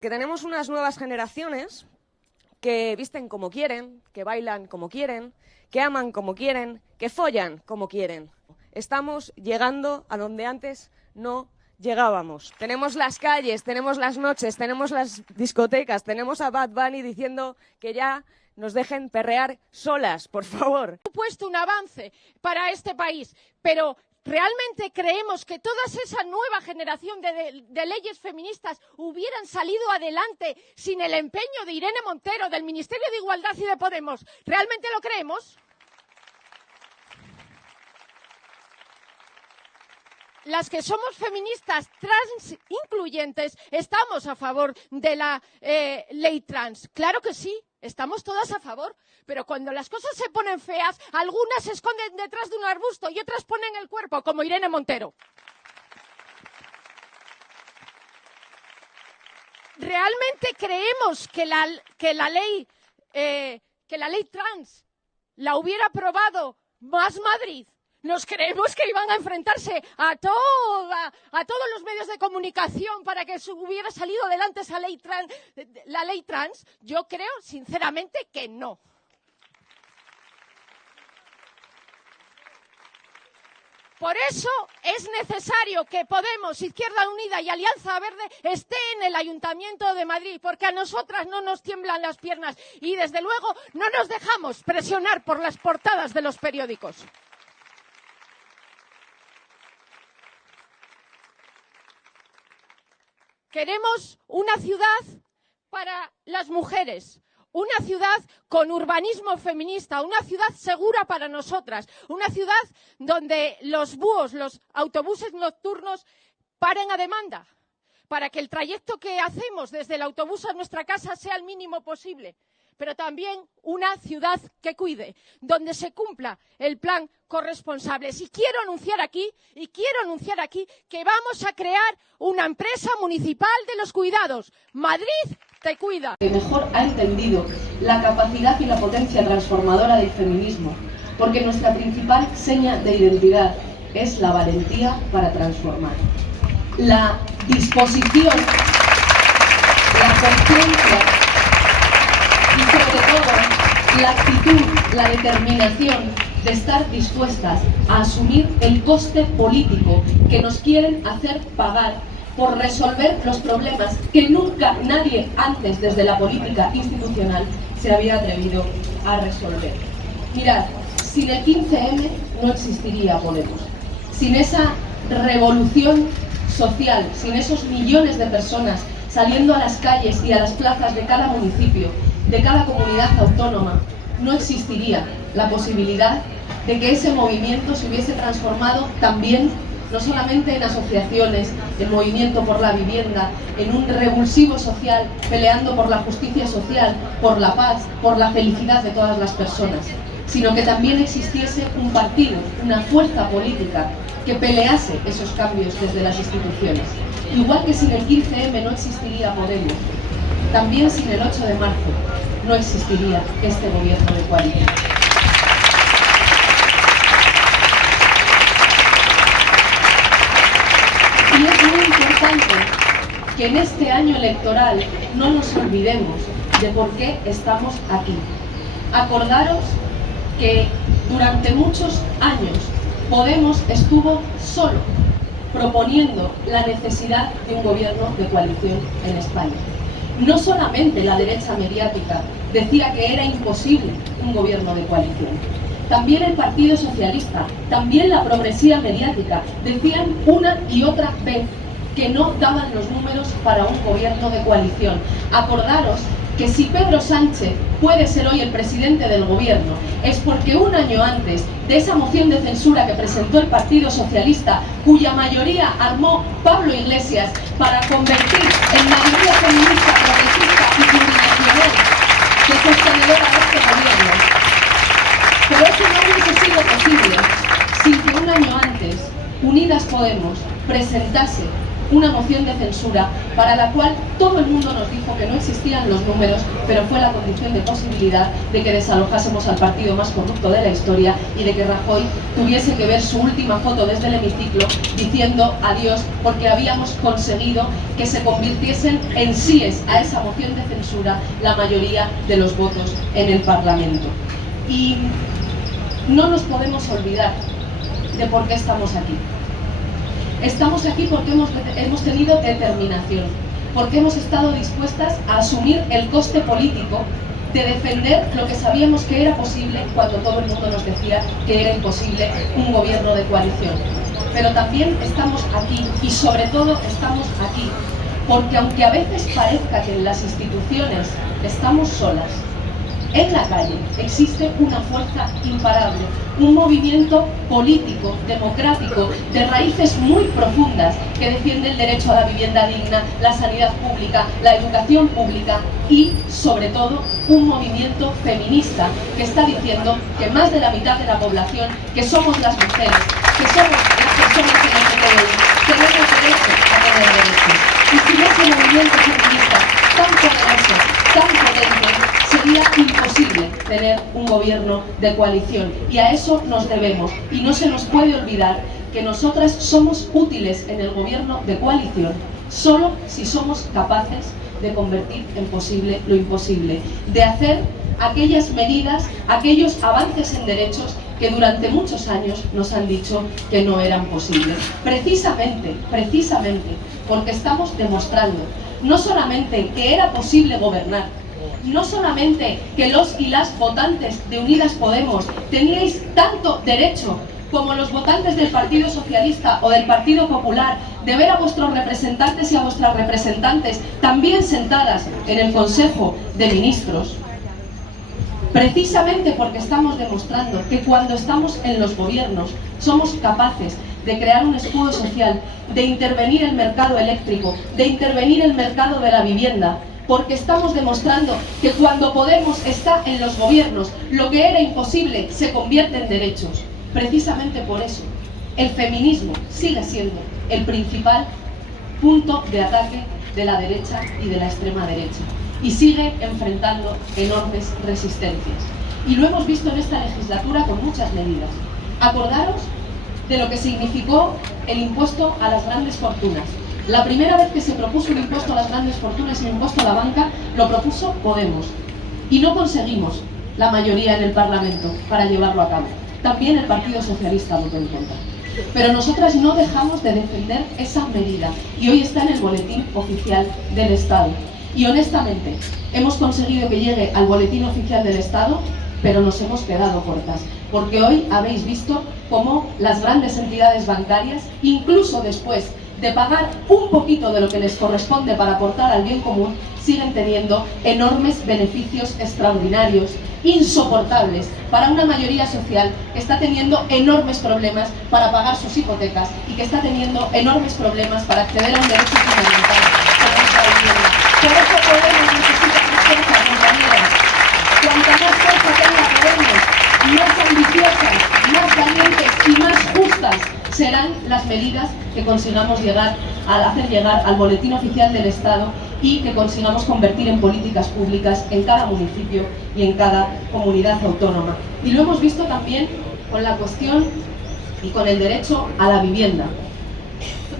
Que tenemos unas nuevas generaciones que visten como quieren, que bailan como quieren, que aman como quieren, que follan como quieren. Estamos llegando a donde antes no llegábamos. Tenemos las calles, tenemos las noches, tenemos las discotecas, tenemos a Bad Bunny diciendo que ya nos dejen perrear solas, por favor. Ha supuesto un avance para este país, pero ¿realmente creemos que toda esa nueva generación de leyes feministas hubieran salido adelante sin el empeño de Irene Montero, del Ministerio de Igualdad y de Podemos? ¿Realmente lo creemos? Las que somos feministas trans incluyentes estamos a favor de la ley trans. Claro que sí, estamos todas a favor, pero cuando las cosas se ponen feas, algunas se esconden detrás de un arbusto y otras ponen el cuerpo, como Irene Montero. ¿Realmente creemos que la ley trans la hubiera aprobado Más Madrid? ¿Nos creemos que iban a enfrentarse a todos los medios de comunicación para que hubiera salido adelante la ley trans? Yo creo, sinceramente, que no. Por eso es necesario que Podemos, Izquierda Unida y Alianza Verde estén en el Ayuntamiento de Madrid, porque a nosotras no nos tiemblan las piernas y, desde luego, no nos dejamos presionar por las portadas de los periódicos. Queremos una ciudad para las mujeres, una ciudad con urbanismo feminista, una ciudad segura para nosotras, una ciudad donde los búhos, los autobuses nocturnos paren a demanda, para que el trayecto que hacemos desde el autobús a nuestra casa sea el mínimo posible. Pero también una ciudad que cuide, donde se cumpla el plan corresponsables. Y quiero anunciar aquí que vamos a crear una empresa municipal de los cuidados. Madrid te cuida. Que mejor ha entendido la capacidad y la potencia transformadora del feminismo, porque nuestra principal seña de identidad es la valentía para transformar. La disposición, la conciencia y sobre todo la actitud, la determinación de estar dispuestas a asumir el coste político que nos quieren hacer pagar por resolver los problemas que nunca nadie antes desde la política institucional se había atrevido a resolver. Mirad, sin el 15M no existiría Podemos. Sin esa revolución social, sin esos millones de personas saliendo a las calles y a las plazas de cada municipio, de cada comunidad autónoma, no existiría la posibilidad de que ese movimiento se hubiese transformado también, no solamente en asociaciones, en movimiento por la vivienda, en un revulsivo social, peleando por la justicia social, por la paz, por la felicidad de todas las personas, sino que también existiese un partido, una fuerza política que pelease esos cambios desde las instituciones. Igual que sin el 15M no existiría Podemos, también sin el 8 de marzo no existiría este gobierno de coalición. Y es muy importante que en este año electoral no nos olvidemos de por qué estamos aquí. Acordaros que durante muchos años Podemos estuvo solo proponiendo la necesidad de un gobierno de coalición en España. No solamente la derecha mediática decía que era imposible un gobierno de coalición. También el Partido Socialista, también la progresía mediática decían una y otra vez que no daban los números para un gobierno de coalición. Acordaros que si Pedro Sánchez puede ser hoy el presidente del gobierno es porque un año antes de esa moción de censura que presentó el Partido Socialista, cuya mayoría armó Pablo Iglesias para convertir en mayoría feminista, progresista y plurinacional de sostenedora de este gobierno. Pero eso no hubiese sido posible sin que un año antes Unidas Podemos presentase una moción de censura para la cual todo el mundo nos dijo que no existían los números, pero fue la condición de posibilidad de que desalojásemos al partido más corrupto de la historia y de que Rajoy tuviese que ver su última foto desde el hemiciclo diciendo adiós, porque habíamos conseguido que se convirtiesen en síes a esa moción de censura la mayoría de los votos en el Parlamento. Y no nos podemos olvidar de por qué estamos aquí. Estamos aquí porque hemos tenido determinación, porque hemos estado dispuestas a asumir el coste político de defender lo que sabíamos que era posible cuando todo el mundo nos decía que era imposible un gobierno de coalición. Pero también estamos aquí, y sobre todo estamos aquí, porque aunque a veces parezca que en las instituciones estamos solas, en la calle existe una fuerza imparable, un movimiento político, democrático, de raíces muy profundas, que defiende el derecho a la vivienda digna, la sanidad pública, la educación pública y, sobre todo, un movimiento feminista que está diciendo que más de la mitad de la población, que somos las mujeres, que somos las personas LGTBI, tenemos derecho a tener derechos. Y sin ese movimiento feminista tan poderoso, tan potente, sería imposible tener un gobierno de coalición, y a eso nos debemos. Y no se nos puede olvidar que nosotras somos útiles en el gobierno de coalición solo si somos capaces de convertir en posible lo imposible, de hacer aquellas medidas, aquellos avances en derechos que durante muchos años nos han dicho que no eran posibles. Precisamente porque estamos demostrando no solamente que era posible gobernar, no solamente que los y las votantes de Unidas Podemos teníais tanto derecho como los votantes del Partido Socialista o del Partido Popular de ver a vuestros representantes y a vuestras representantes también sentadas en el Consejo de Ministros, precisamente porque estamos demostrando que cuando estamos en los gobiernos somos capaces de crear un escudo social, de intervenir el mercado eléctrico, de intervenir el mercado de la vivienda, porque estamos demostrando que cuando Podemos está en los gobiernos, lo que era imposible se convierte en derechos. Precisamente por eso, el feminismo sigue siendo el principal punto de ataque de la derecha y de la extrema derecha, y sigue enfrentando enormes resistencias. Y lo hemos visto en esta legislatura con muchas medidas. Acordaros de lo que significó el impuesto a las grandes fortunas. La primera vez que se propuso un impuesto a las grandes fortunas y un impuesto a la banca, lo propuso Podemos. Y no conseguimos la mayoría en el Parlamento para llevarlo a cabo. También el Partido Socialista votó en contra. Pero nosotras no dejamos de defender esa medida. Y hoy está en el Boletín Oficial del Estado. Y honestamente, hemos conseguido que llegue al Boletín Oficial del Estado, pero nos hemos quedado cortas. Porque hoy habéis visto cómo las grandes entidades bancarias, incluso después de pagar un poquito de lo que les corresponde para aportar al bien común, siguen teniendo enormes beneficios extraordinarios, insoportables para una mayoría social que está teniendo enormes problemas para pagar sus hipotecas y que está teniendo enormes problemas para acceder a un derecho fundamental como es la vivienda. Por eso Podemos necesita más fuerza, compañeras. Cuanta más fuerza tenga Podemos, más ambiciosas, más valientes y más justas serán las medidas que consigamos hacer llegar al Boletín Oficial del Estado y que consigamos convertir en políticas públicas en cada municipio y en cada comunidad autónoma. Y lo hemos visto también con la cuestión y con el derecho a la vivienda.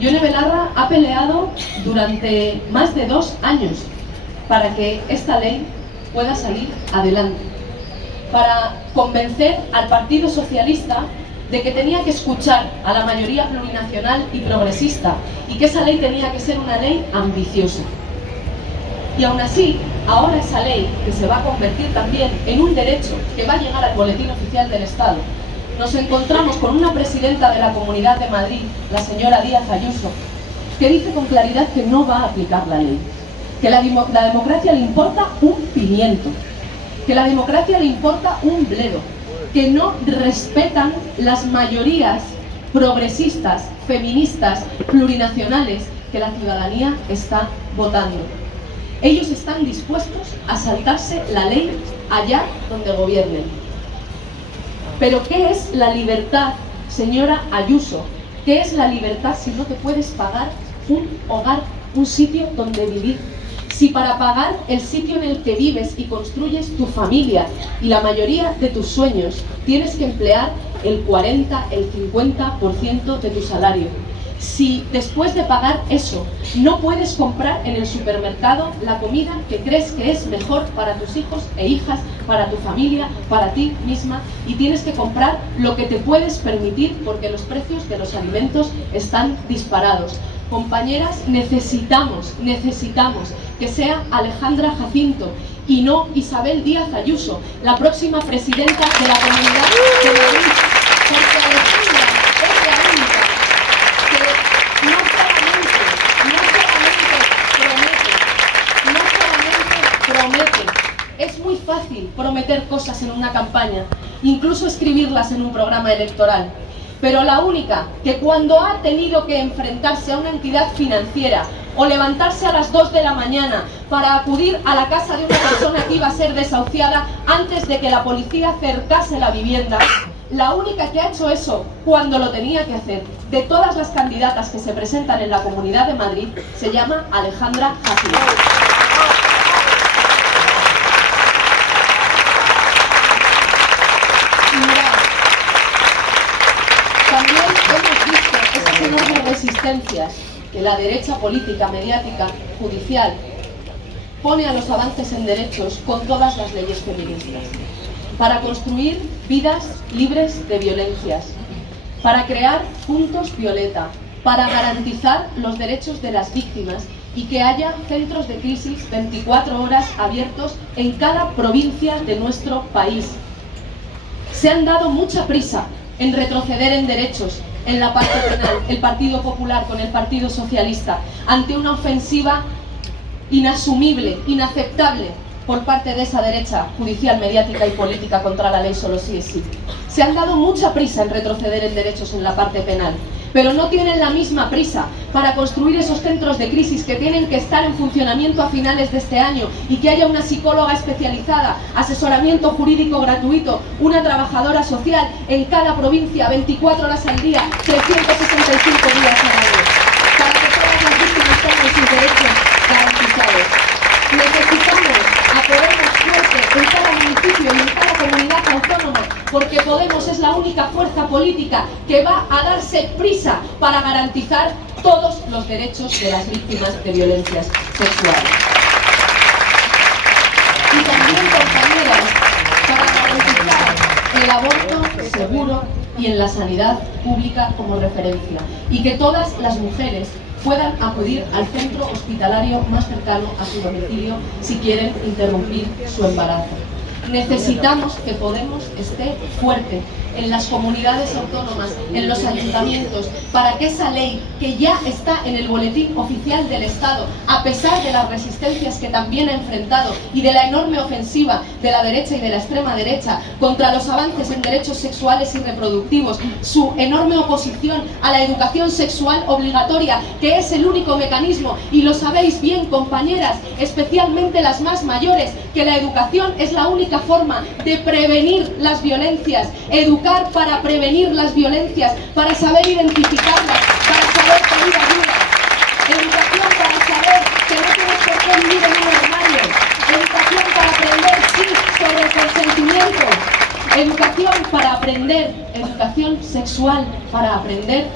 Yone Belarra ha peleado durante más de 2 años para que esta ley pueda salir adelante, para convencer al Partido Socialista de que tenía que escuchar a la mayoría plurinacional y progresista y que esa ley tenía que ser una ley ambiciosa. Y aún así, ahora esa ley, que se va a convertir también en un derecho que va a llegar al Boletín Oficial del Estado, nos encontramos con una presidenta de la Comunidad de Madrid, la señora Díaz Ayuso, que dice con claridad que no va a aplicar la ley, que la democracia le importa un pimiento, que la democracia le importa un bledo, que no respetan las mayorías progresistas, feministas, plurinacionales que la ciudadanía está votando. Ellos están dispuestos a saltarse la ley allá donde gobiernen. Pero ¿qué es la libertad, señora Ayuso? ¿Qué es la libertad si no te puedes pagar un hogar, un sitio donde vivir. Si para pagar el sitio en el que vives y construyes tu familia y la mayoría de tus sueños tienes que emplear el 40, el 50% de tu salario, si después de pagar eso no puedes comprar en el supermercado la comida que crees que es mejor para tus hijos e hijas, para tu familia, para ti misma, y tienes que comprar lo que te puedes permitir porque los precios de los alimentos están disparados. Compañeras, necesitamos que sea Alejandra Jacinto y no Isabel Díaz Ayuso, la próxima presidenta de la Comunidad de Madrid, porque Alejandra es la única que no solamente promete. Es muy fácil prometer cosas en una campaña, incluso escribirlas en un programa electoral. Pero la única que cuando ha tenido que enfrentarse a una entidad financiera o levantarse a las 2 de la mañana para acudir a la casa de una persona que iba a ser desahuciada antes de que la policía cercase la vivienda, la única que ha hecho eso cuando lo tenía que hacer, de todas las candidatas que se presentan en la Comunidad de Madrid, se llama Alejandra Jacinto. También hemos visto esas enormes resistencias que la derecha política, mediática, judicial pone a los avances en derechos con todas las leyes feministas, para construir vidas libres de violencias, para crear puntos violeta, para garantizar los derechos de las víctimas y que haya centros de crisis 24 horas abiertos en cada provincia de nuestro país. Se han dado mucha prisa en retroceder en derechos en la parte penal, el Partido Popular con el Partido Socialista, ante una ofensiva inasumible, inaceptable por parte de esa derecha judicial, mediática y política contra la ley solo sí es sí. Se han dado mucha prisa en retroceder en derechos en la parte penal, pero no tienen la misma prisa para construir esos centros de crisis que tienen que estar en funcionamiento a finales de este año y que haya una psicóloga especializada, asesoramiento jurídico gratuito, una trabajadora social en cada provincia, 24 horas al día, 365 días al año, para que todas las víctimas tengan sus derechos garantizados. Necesitamos a Podemos fuerte en cada municipio y en cada comunidad autónoma, porque Podemos es la única fuerza política que va a darse prisa para garantizar todos los derechos de las víctimas de violencias sexuales. Y también, compañeras, para garantizar el aborto seguro y en la sanidad pública como referencia, y que todas las mujeres puedan acudir al centro hospitalario más cercano a su domicilio si quieren interrumpir su embarazo. Necesitamos que Podemos esté fuerte en las comunidades autónomas, en los ayuntamientos, para que esa ley que ya está en el boletín oficial del Estado, a pesar de las resistencias que también ha enfrentado y de la enorme ofensiva de la derecha y de la extrema derecha contra los avances en derechos sexuales y reproductivos, su enorme oposición a la educación sexual obligatoria, que es el único mecanismo, y lo sabéis bien, compañeras, especialmente las más mayores, que la educación es la única forma de prevenir las violencias, educar para prevenir las violencias, para saber identificarlas, para saber pedir ayuda, educación para saber que no tienes por qué vivir en un armario, educación para aprender sí sobre el consentimiento, educación para aprender, educación sexual para aprender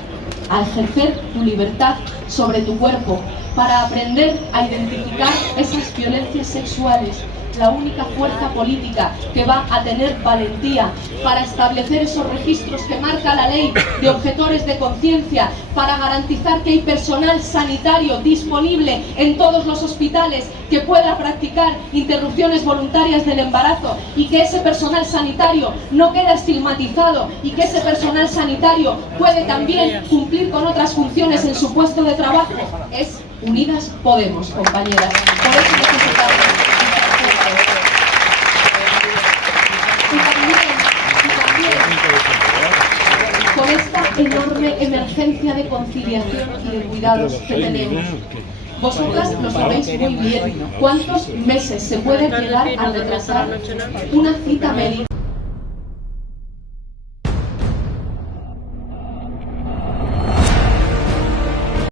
a ejercer tu libertad sobre tu cuerpo, para aprender a identificar esas violencias sexuales. La única fuerza política que va a tener valentía para establecer esos registros que marca la ley de objetores de conciencia, para garantizar que hay personal sanitario disponible en todos los hospitales que pueda practicar interrupciones voluntarias del embarazo, y que ese personal sanitario no quede estigmatizado, y que ese personal sanitario puede también cumplir con otras funciones en su puesto de trabajo. Es Unidas Podemos, compañeras. Por eso necesitamos. Y también, con esta enorme emergencia de conciliación y de cuidados que tenemos, vosotras lo sabéis muy bien, cuántos meses se puede llegar a retrasar una cita médica.